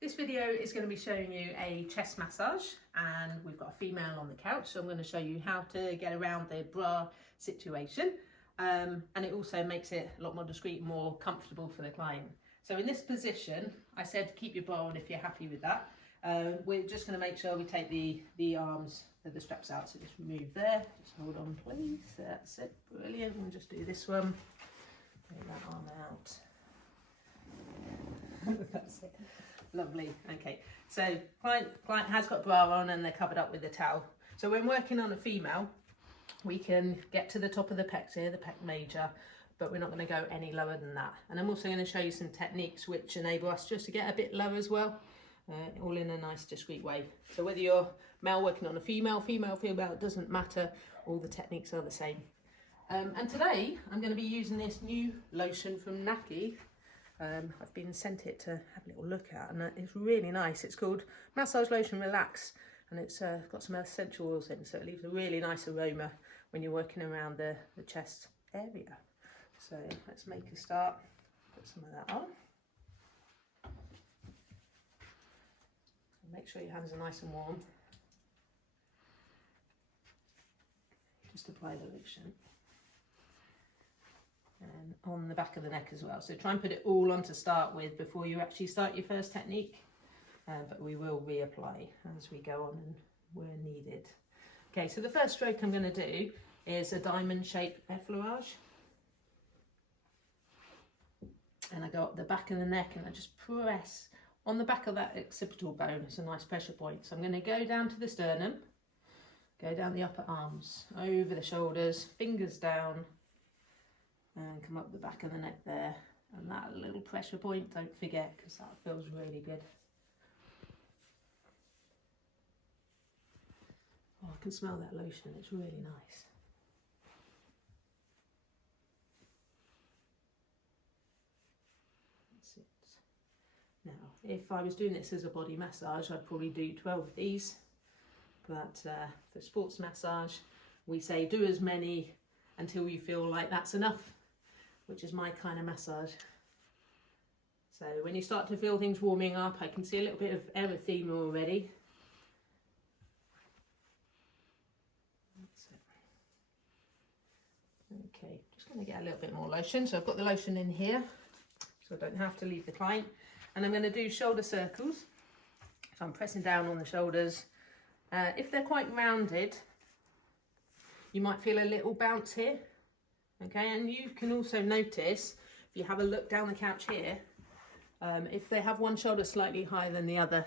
This video is going to be showing you a chest massage, and we've got a female on the couch, so I'm going to show you how to get around the bra situation, and it also makes it a lot more discreet and more comfortable for the client. So in this position, I said keep your bra on if you're happy with that. We're just going to make sure we take the arms of the straps out, so just remove there, just hold on please, that's it, brilliant. We'll just do this one, take that arm out. That's it. Lovely. Okay, so client has got bra on and they're covered up with the towel. So when working on a female, we can get to the top of the pecs here, the pec major, but we're not going to go any lower than that. And I'm also going to show you some techniques which enable us just to get a bit lower as well, all in a nice discreet way. So whether you're male working on a female, female, it doesn't matter, all the techniques are the same. And today I'm going to be using this new lotion from Knuckling. I've been sent it to have a little look at, and it's really nice. It's called Massage Lotion Relax, and it's got some essential oils in, so it leaves a really nice aroma when you're working around the chest area. So let's make a start. Put some of that on. Make sure your hands are nice and warm. Just apply the lotion. And on the back of the neck as well. So try and put it all on to start with before you actually start your first technique, but we will reapply as we go on and where needed. Okay, so the first stroke I'm going to do is a diamond shaped effleurage, and I go up the back of the neck and I just press on the back of that occipital bone. It's a nice pressure point. So I'm going to go down to the sternum, go down the upper arms, over the shoulders, fingers down, and come up the back of the neck there, and that little pressure point, don't forget, because that feels really good. Oh, I can smell that lotion, it's really nice. That's it. Now, if I was doing this as a body massage, I'd probably do 12 of these, but for sports massage, we say do as many until you feel like that's enough, which is my kind of massage. So when you start to feel things warming up, I can see a little bit of erythema already. That's it. Okay, just going to get a little bit more lotion. So I've got the lotion in here, so I don't have to leave the client. And I'm going to do shoulder circles. So I'm pressing down on the shoulders. If they're quite rounded, you might feel a little bounce here. Okay, and you can also notice, if you have a look down the couch here, if they have one shoulder slightly higher than the other,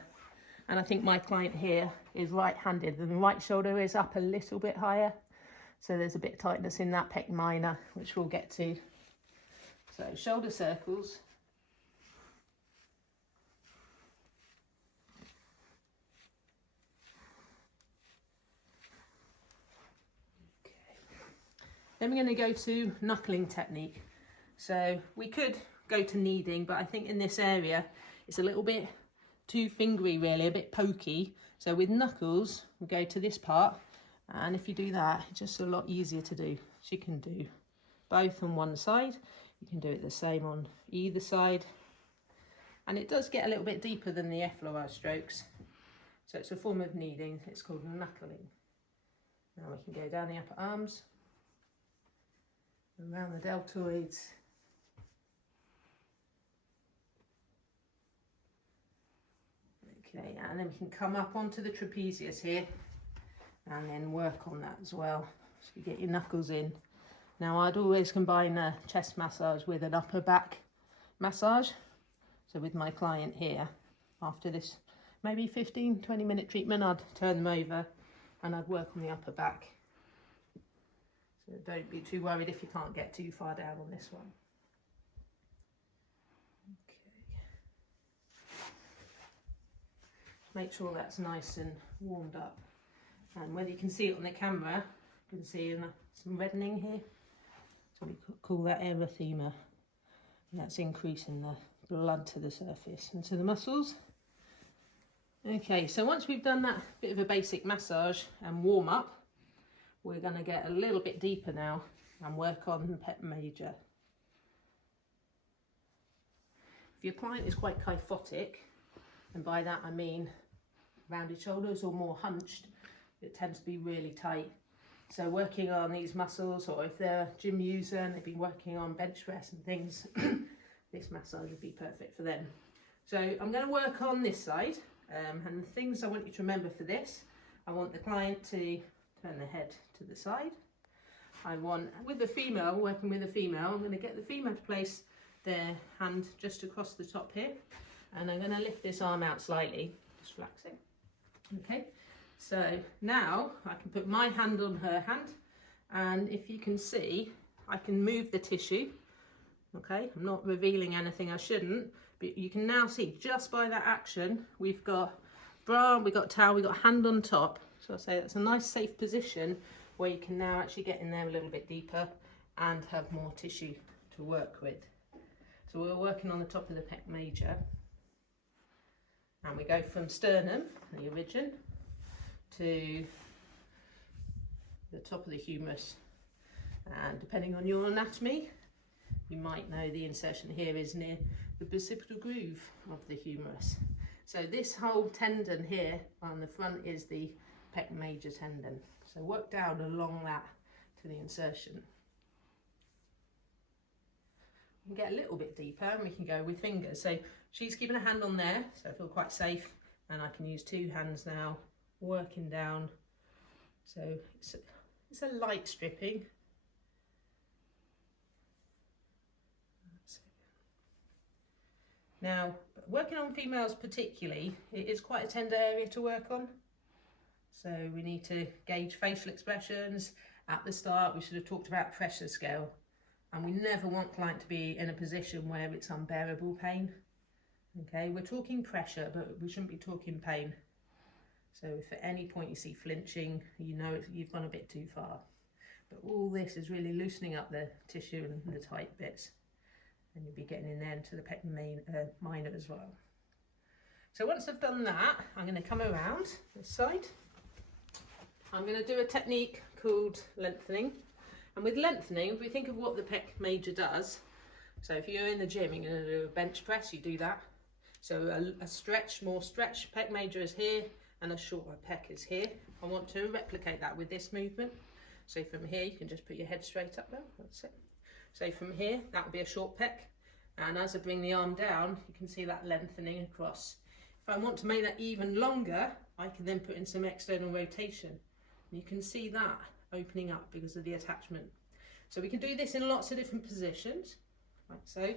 and I think my client here is right-handed, and the right shoulder is up a little bit higher, so there's a bit of tightness in that pec minor, which we'll get to. So shoulder circles. Then we're going to go to knuckling technique. So we could go to kneading, but I think in this area it's a little bit too fingery, really, a bit pokey. So with knuckles, we go to this part, and if you do that, it's just a lot easier to do. So you can do both on one side, you can do it the same on either side, and it does get a little bit deeper than the Effleurage strokes. So it's a form of kneading, it's called knuckling. Now we can go down the upper arms, around the deltoids, okay, and then we can come up onto the trapezius here and then work on that as well, so you get your knuckles in. Now I'd always combine a chest massage with an upper back massage. So with my client here, after this maybe 15-20 minute treatment, I'd turn them over and I'd work on the upper back. So don't be too worried if you can't get too far down on this one. Okay. Make sure that's nice and warmed up. And whether you can see it on the camera, you can see some reddening here. So we call that erythema. That's increasing the blood to the surface and to the muscles. Okay, so once we've done that bit of a basic massage and warm up, we're going to get a little bit deeper now and work on the pec major. If your client is quite kyphotic, And by that I mean rounded shoulders or more hunched, it tends to be really tight. So working on these muscles, or if they're a gym user and they've been working on bench press and things, this massage would be perfect for them. So I'm going to work on this side, and the things I want you to remember for this, I want the client to turn their head to the side. I want, with the female, working with the female, I'm going to get the female to place their hand just across the top here, and I'm going to lift this arm out slightly, just relaxing. Okay, so now I can put my hand on her hand, and if you can see, I can move the tissue. Okay, I'm not revealing anything I shouldn't, but you can now see just by that action, we've got bra, we've got towel, we've got hand on top. So I say that's a nice safe position where you can now actually get in there a little bit deeper and have more tissue to work with. So we're working on the top of the pec major, and we go from sternum, the origin, to the top of the humerus, and depending on your anatomy, you might know the insertion here is near the bicipital groove of the humerus. So this whole tendon here on the front is the pec major tendon. So work down along that to the insertion. We can get a little bit deeper and we can go with fingers. So she's keeping a hand on there, so I feel quite safe, and I can use two hands now, working down. So it's a light stripping. Now, working on females particularly, it is quite a tender area to work on. So we need to gauge facial expressions. At the start, we should have talked about pressure scale. And we never want client to be in a position where it's unbearable pain. Okay, we're talking pressure, but we shouldn't be talking pain. So if at any point you see flinching, you know you've gone a bit too far. But all this is really loosening up the tissue and the tight bits. And you'll be getting in there into the pec minor as well. So once I've done that, I'm going to come around this side. I'm going to do a technique called lengthening. And with lengthening, if we think of what the pec major does, so if you're in the gym, you're going to do a bench press, you do that. So a stretch, more stretch, pec major is here, and a shorter pec is here. I want to replicate that with this movement. So from here, you can just put your head straight up there, that's it. So from here, that will be a short pec. And as I bring the arm down, you can see that lengthening across. If I want to make that even longer, I can then put in some external rotation. And you can see that opening up because of the attachment. So we can do this in lots of different positions. Like so,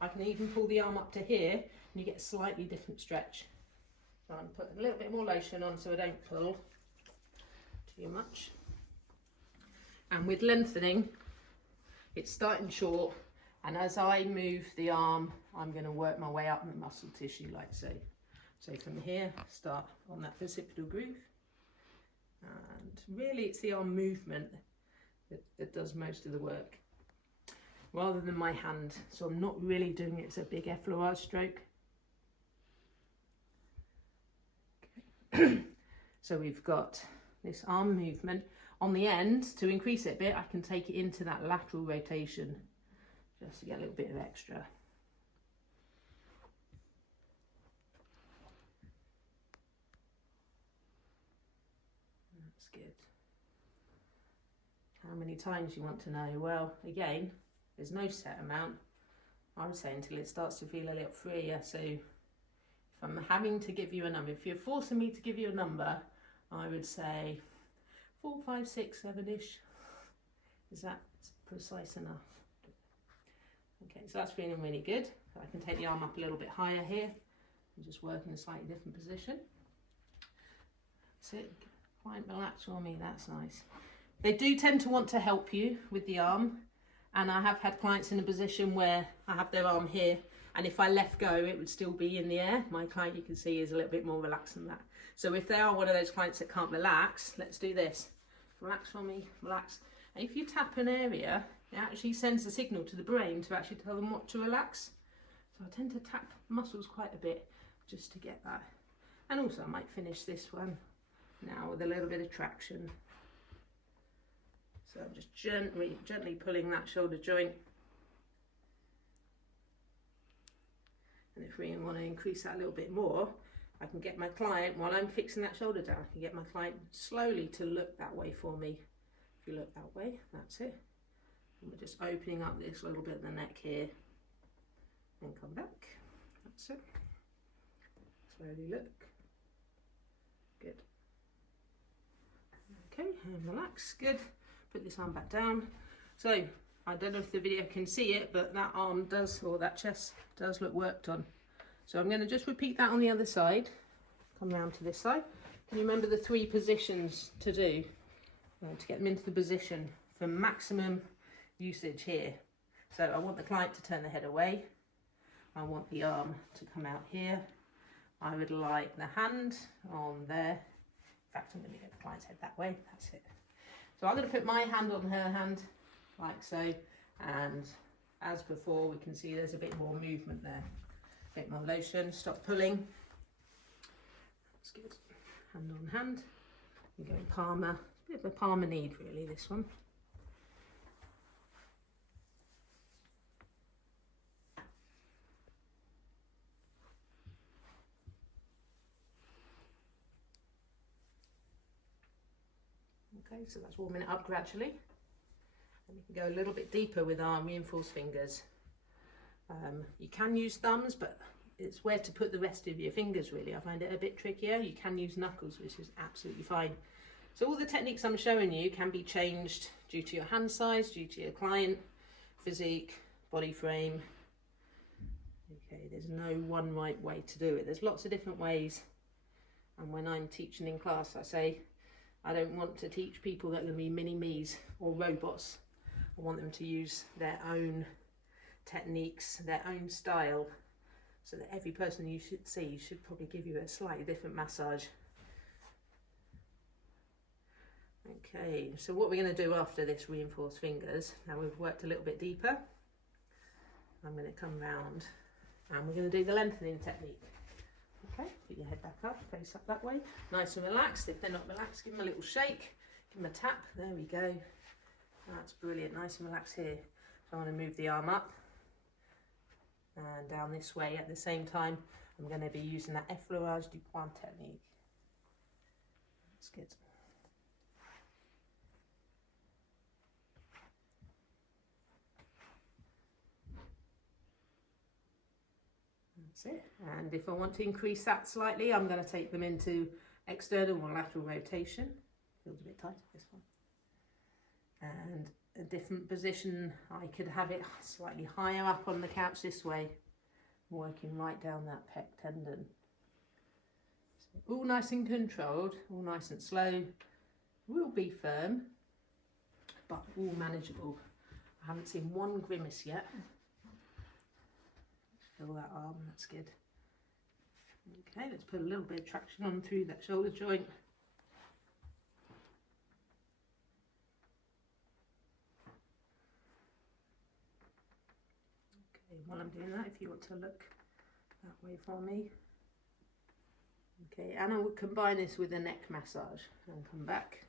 I can even pull the arm up to here, and you get a slightly different stretch. So I'm putting a little bit more lotion on so I don't pull too much. And with lengthening, it's starting short, and as I move the arm, I'm going to work my way up the muscle tissue like so. So from here, start on that bicipital groove, and really it's the arm movement that does most of the work, rather than my hand. So I'm not really doing it as a big Effleurage stroke. Okay. So we've got this arm movement. On the end, to increase it a bit, I can take it into that lateral rotation just to get a little bit of extra. That's good. How many times you want to know? Well, again, there's no set amount. I would say until it starts to feel a little freer. So if I'm having to give you a number, if you're forcing me to give you a number, I would say 4, 5, 6, 7-ish. Is that precise enough? Okay, so that's feeling really good. I can take the arm up a little bit higher here and just work in a slightly different position. That's it. Quite relaxed for me, that's nice. They do tend to want to help you with the arm, and I have had clients in a position where I have their arm here, and if I let go, it would still be in the air. My client, you can see, is a little bit more relaxed than that. So if they are one of those clients that can't relax, let's do this. Relax for me, relax. And if you tap an area, it actually sends a signal to the brain to actually tell them what to relax. So I tend to tap muscles quite a bit just to get that. And also I might finish this one now with a little bit of traction. So I'm just gently pulling that shoulder joint. And if we want to increase that a little bit more, I can get my client, while I'm fixing that shoulder down, I can get my client slowly to look that way for me. If you look that way, that's it. And we're just opening up this little bit of the neck here. And come back. That's it. Slowly look. Good. Okay, and relax. Good. Put this arm back down. So, I don't know if the video can see it, but that arm does, or that chest does look worked on. So I'm going to just repeat that on the other side. Come round to this side. Can you remember the 3 positions to do? To get them into the position for maximum usage here. So I want the client to turn the head away. I want the arm to come out here. I would like the hand on there. In fact, I'm going to get the client's head that way. That's it. So I'm going to put my hand on her hand, like so. And as before, we can see there's a bit more movement there. A bit more motion. Stop pulling. That's good. Hand on hand. We're going palmer. A bit of a palmer need, really, this one. Okay, so that's warming it up gradually. And we can go a little bit deeper with our reinforced fingers. You can use thumbs, but it's where to put the rest of your fingers, really. I find it a bit trickier. You can use knuckles, which is absolutely fine. So all the techniques I'm showing you can be changed due to your hand size, due to your client, physique, body frame. Okay, there's no one right way to do it. There's lots of different ways. And when I'm teaching in class, I say, I don't want to teach people that are going to be mini-me's or robots. I want them to use their own techniques, their own style, so that every person you should see should probably give you a slightly different massage. Okay, so what we're going to do after this reinforced fingers, now we've worked a little bit deeper, I'm going to come round and we're going to do the lengthening technique. Okay, put your head back up, face up that way, nice and relaxed. If they're not relaxed, give them a little shake, give them a tap, there we go. That's brilliant, nice and relaxed here. So I want to move the arm up and down this way. At the same time, I'm going to be using that Effleurage du point technique. That's good. That's it. And if I want to increase that slightly, I'm going to take them into external or lateral rotation. Feels a bit tight, this one. And a different position, I could have it slightly higher up on the couch this way, working right down that pec tendon. So all nice and controlled, all nice and slow, will be firm, but all manageable. I haven't seen one grimace yet. Feel that arm, that's good. Okay, let's put a little bit of traction on through that shoulder joint. Okay, while I'm doing that, if you want to look that way for me. Okay, and I would combine this with a neck massage and come back.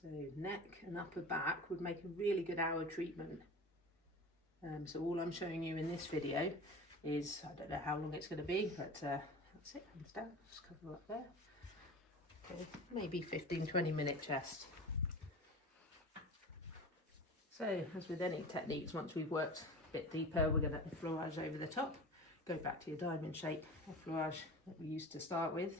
So neck and upper back would make a really good hour treatment. So all I'm showing you in this video is, I don't know how long it's going to be, but that's it, hands down, just cover up there. Okay, maybe 15-20 minute chest. So as with any techniques, once we've worked a bit deeper, we're going to Effleurage over the top. Go back to your diamond shape Effleurage that we used to start with.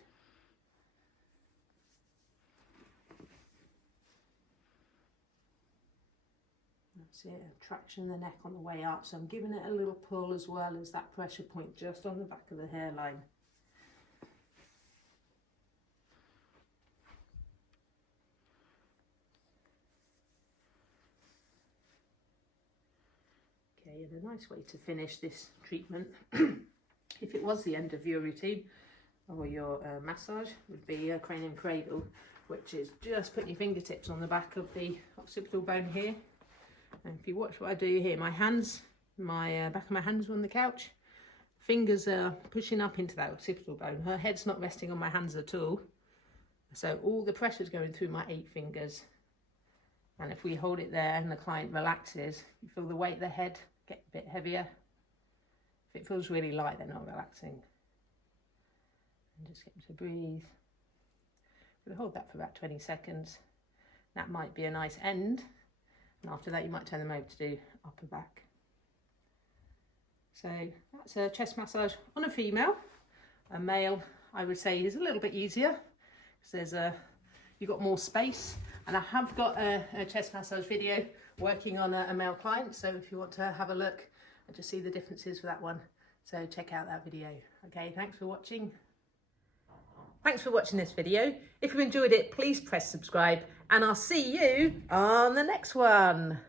That's it, traction in the neck on the way up, so I'm giving it a little pull as well as that pressure point just on the back of the hairline. Okay, and a nice way to finish this treatment, if it was the end of your routine or your massage, would be a Cranium Cradle, which is just putting your fingertips on the back of the occipital bone here. And if you watch what I do here, my hands, back of my hands are on the couch, fingers are pushing up into that occipital bone. Her head's not resting on my hands at all, so all the pressure's going through my 8 fingers. And if we hold it there and the client relaxes, you feel the weight of the head get a bit heavier. If it feels really light, they're not relaxing. And just get them to breathe. We'll hold that for about 20 seconds. That might be a nice end. And after that, you might turn them over to do upper back. So that's a chest massage on a female. A male, I would say, is a little bit easier because you've got more space. And I have got a chest massage video working on a male client. So if you want to have a look and just see the differences for that one, so check out that video. Okay, thanks for watching. Thanks for watching this video. If you enjoyed it, please press subscribe and I'll see you on the next one.